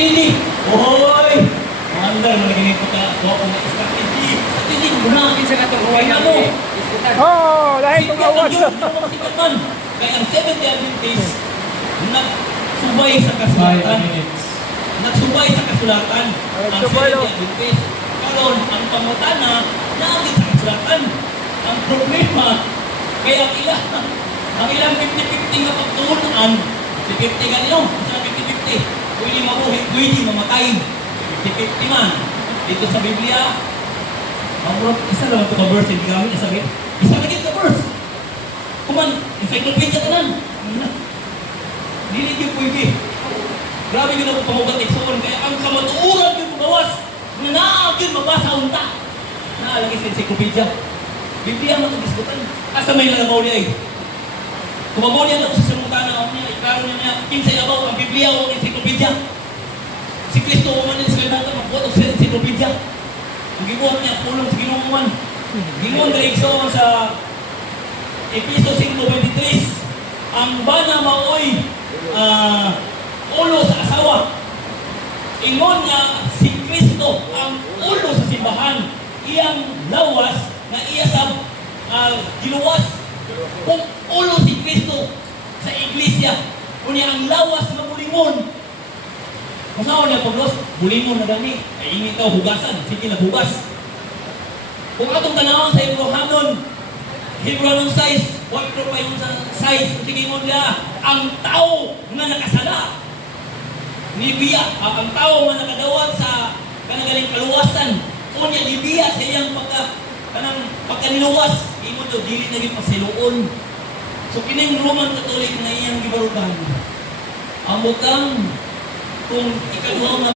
building. Ohoy! Mandar mo lagi nito ka. Huwag ko na strategy. Strategy mo na. Kinsa ka itong huwag Kaya na mo. mo? Dahil itong awas. Sikat man. Kaya ang Seventh-day Adventist, nagsubay sa kasulatan. Nagsubay sa kasulatan. Ang Seventh-day Adventist. Karon ang pangutana, naagit sa kasulatan. Ang problema, kaya ang ilang 50-50 nga pagtuunan, 50-50 ganito, sa 50-50, pwede mabuhay, pwede mamatay. 50-50 man. Dito sa Biblia, isa lang ito ka verse, hindi kami nasabi. Isa lagi ka verse. Kuman, encyclopedia ka nan. Dili yung pwede. Grabe yun ako pamugat iksoon, kaya ang kamatuuran yung bawas, na naag yun mabasa unta. Naalagi sa encyclopedia. Biblia mo itong diskutan. Asa may lagabaw niya eh. Kumabaw niya ako sa samutana ako niya, iklaro niya, kinsay abaw, ang Biblia o ang encyclopedia. Si Kristo uman niya sa kalimutan, magbuhat o sa encyclopedia. Ang gibuhat niya, pulong sa ginuman. Gingon na iksoon sa Episo 5:23, ang bana maoy ulo sa asawa. Ingon niya, si Kristo ang ulo sa simbahan. Iyang lawas na iya sa giluwas kung ulo si Kristo sa iglesia. Kunya ang lawas na bulingon. Masawa niya paglos, bulingon na gani. Ay ini ka hugasan, sige naghugas. Kung atong tanawon sa Hebrew 6, 4 pa yung size, sige mo nila, ang tao na nakasala. Nibiya, ang tao na nakadawat sa kanagaling kaluwasan. Kunya nibiya sa iyang pagkaniluwas, imo to dili na rin pasiluon. So kining Roman Catholic na iyang gibarugan. Ang butang kung ikaduha